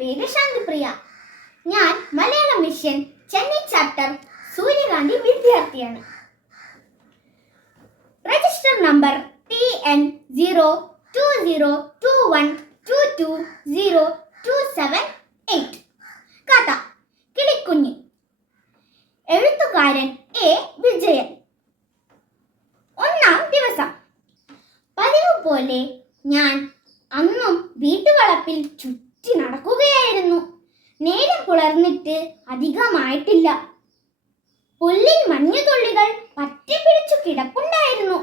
പേര് ശാന്തിപ്രിയ. ഞാൻ Malayalam mission Chennai chapter സൂര്യകാന്തി വിദ്യാർത്ഥിയാണ്. Register number TN02021220278. കഥ കിളിക്കുഞ്ഞ്. എഴുത്തുകാരൻ എ. വിജയൻ. ഒന്നാം ദിവസം. പതിവ് പോലെ ഞാൻ അന്നും വീട്ടുവളപ്പിൽ ചുറ്റി നടക്കുകയായിരുന്നു. നേരം പുലർന്നിട്ട് അധികമായിട്ടില്ല. പുല്ലിൽ മഞ്ഞുതുള്ളികൾ പറ്റിപ്പിടിച്ചു കിടപ്പുണ്ടായിരുന്നു.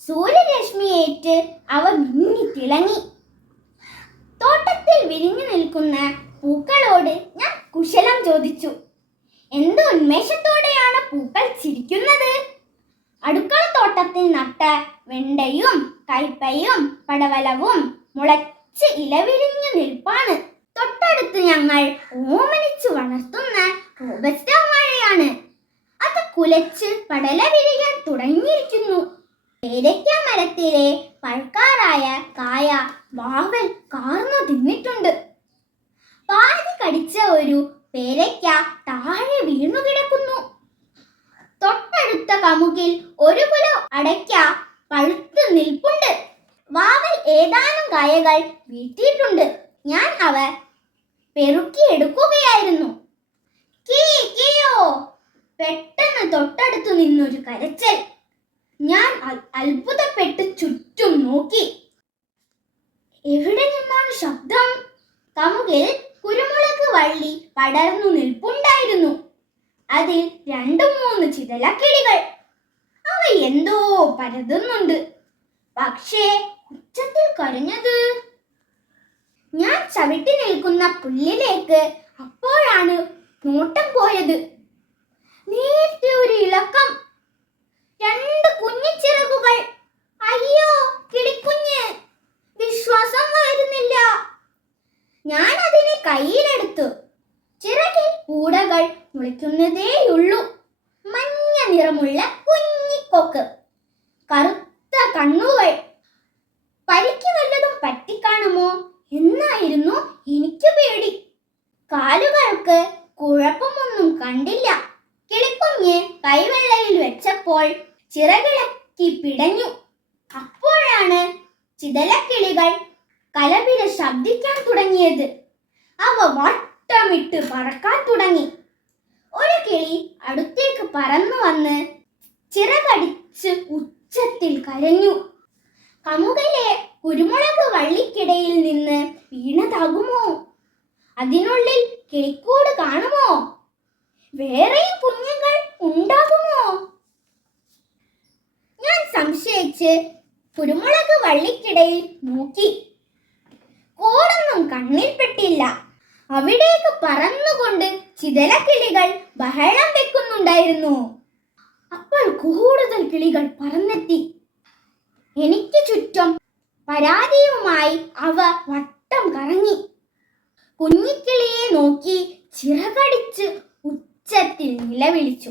സൂര്യരശ്മിയേറ്റ് അവ മിന്നിത്തിളങ്ങി. തോട്ടത്തിൽ വിരിഞ്ഞു നിൽക്കുന്ന പൂക്കളോട് ഞാൻ കുശലം ചോദിച്ചു. എന്ത് ഉന്മേഷത്തോടെയാണ് പൂക്കൾ ചിരിക്കുന്നത്! അടുക്കളത്തോട്ടത്തിൽ നട്ട വെണ്ടയും കയ്പയും പടവലവും മുളച്ച് ഇലവിരിഞ്ഞു നിൽപ്പാണ്. തൊട്ടടുത്ത് ഞങ്ങൾ ഓമനിച്ചു വളർത്തുന്ന റോബസ്റ്റ വാഴയാണ്. അത് കുലച്ച് പടല വിരിയാൻ തുടങ്ങിയിരിക്കുന്നു. പേരയ്ക്ക മരത്തിലെ പഴുക്കാറായ കായ വാവൽ കാർന്നു തിന്നിട്ടുണ്ട്. പാതി കടിച്ച ഒരു പേരയ്ക്ക താഴെ വീണു കിടക്കുന്നു. തൊട്ടടുത്ത കമുകിൽ ഒരു കുല അടയ്ക്ക പഴുത്ത് നിൽപ്പുണ്ട്. വാവൽ ഏതാനും കായകൾ വീട്ടിയിട്ടുണ്ട്. ഞാൻ അവ പെറുക്കിയെടുക്കുകയായിരുന്നു. പെട്ടെന്ന് തൊട്ടടുത്തു നിന്നൊരു കരച്ചൽ. ഞാൻ അത്ഭുതപ്പെട്ട് ചുറ്റും നോക്കി. എവിടെ നിന്നാണ് ശബ്ദം? കമുകിൽ കുരുമുളക് വള്ളി പടർന്നു നിൽപ്പുണ്ടായിരുന്നു. അതിൽ 2-3 ചിതലക്കിളികൾ. അവ എന്തോ പരതുന്നുണ്ട്. പക്ഷേ ഉച്ചത്തിൽ കരഞ്ഞത്. ഞാൻ ചവിട്ടി നിൽക്കുന്ന പുല്ലിലേക്ക് അപ്പോഴാണ് നോട്ടം പോയത്. നേരത്തെ ഒരു ഇളക്കം. 2 കുഞ്ഞിച്ചിറകുകൾ. അയ്യോ, കിളിക്കുഞ്ഞ്! വിശ്വാസം വരുന്നില്ല. ഞാൻ അതിനെ കയ്യിലെടുത്തു. ചിറകിൽ പൂടകൾ മുളയ്ക്കുന്നതേയുള്ളൂ. മഞ്ഞ നിറമുള്ള കുഞ്ഞിക്കൊക്ക്, കറുത്ത കണ്ണുകൾ. പരിക്ക് വല്ലതും പറ്റിക്കാണുമോ എന്നായിരുന്നു എനിക്ക് പേടി. കാലുകൾക്ക് കുഴപ്പമൊന്നും കണ്ടില്ല. കിളിക്കുഞ്ഞ് കൈവെള്ളയിൽ വെച്ചപ്പോൾ ചിറകിളക്കി പിടഞ്ഞു. അപ്പോഴാണ് ചിതലക്കിളികൾ കലപില ശബ്ദിക്കാൻ തുടങ്ങിയത്. അവ വട്ടമിട്ട് പറക്കാൻ തുടങ്ങി. ഒരു കിളി അടുത്തേക്ക് പറന്നു വന്ന് ചിറകടിച്ച് ഉച്ചത്തിൽ കരഞ്ഞു. കമുകിലെ കുരുമുളക് വള്ളിക്കിടയിൽ നിന്ന് വീണതാകുമോ? അതിനുള്ളിൽ കിളിക്കൂട് കാണുമോ? വേറെയും കുഞ്ഞുങ്ങൾ ഉണ്ടാകുമോ? ഞാൻ സംശയിച്ച് കുരുമുളക് വള്ളിക്കിടയിൽ നോക്കി. കൂടൊന്നും കണ്ണിൽപ്പെട്ടില്ല. അവിടേക്ക് പറന്നുകൊണ്ട് ചിതലക്കിളികൾ ബഹളം വെക്കുന്നുണ്ടായിരുന്നു. അപ്പോൾ കൂടുതൽ കിളികൾ പറന്നെത്തി. എനിക്ക് ചുറ്റും പരാതിയുമായി അവ വട്ടം കറങ്ങി. കുഞ്ഞിക്കിളിയെ നോക്കി ചിറകടിച്ച് ഉച്ചത്തിൽ നിലവിളിച്ചു.